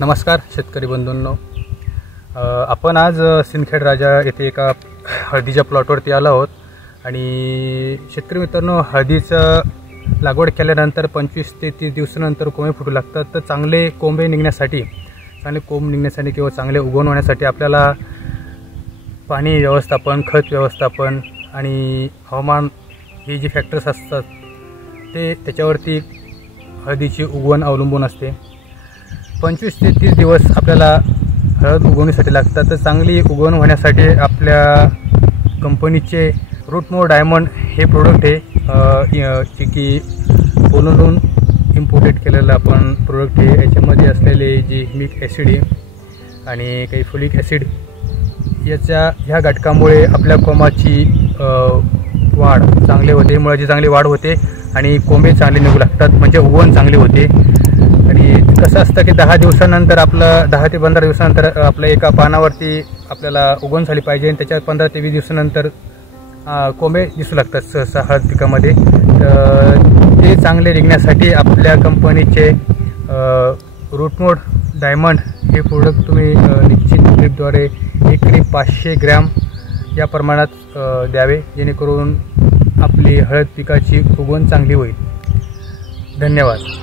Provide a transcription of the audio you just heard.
नमस्कार शेतकरी बंधूंनो, आपण आज सिंदखेड राजा येथे एका हळदीच्या प्लॉटवरती आलो आहोत आणि शेतकरी मित्रांनो, हळदीचं लागवड केल्यानंतर 25 ते 30 दिवसानंतर कोंबे फुटू लागतात। तर चांगले कोंब निघण्यासाठी किंवा चांगले उगवण होण्यासाठी आपल्याला पाणी व्यवस्थापन, खत व्यवस्थापन आणि हवामान हे जे फॅक्टर्स असतात ते त्याच्यावरती हळदीची उगवण अवलंबून असते। 25 ते 30 दिवस आपल्याला हळद उगवण्यासाठी लागतात। तर चांगली उगवण होण्यासाठी आपल्या कंपनीचे रूटमोर डायमंड हे प्रोडक्ट आहे, जे की पोलंडहून इम्पोर्टेड केलेलं आपण प्रोडक्ट आहे। याच्यामध्ये असलेले जे ह्युमिक ॲसिड आहे आणि काही फोलिक ॲसिड, ह्या घटकामुळे आपल्या कोंबाची वाढ चांगली होते, मुळाची चांगली वाढ होते आणि कोंबे चांगले निघू लागतात, म्हणजे उगवण चांगले होते। आणि कसं असतं की 10 दिवसानंतर आपलं 10 ते 15 दिवसानंतर आपल्या एका पानावरती आपल्याला उगवण झाली पाहिजे आणि त्याच्यात 15 ते 20 दिवसानंतर कोंबे दिसू लागतात सहसा हळद पिकामध्ये। ते चांगले निघण्यासाठी आपल्या कंपनीचे रूटमोड डायमंड हे प्रोडक्ट तुम्ही निश्चित ड्रिपद्वारे एकरी 500 ग्रॅम या प्रमाणात द्यावे, जेणेकरून आपली हळद पिकाची उगवण चांगली होईल। धन्यवाद।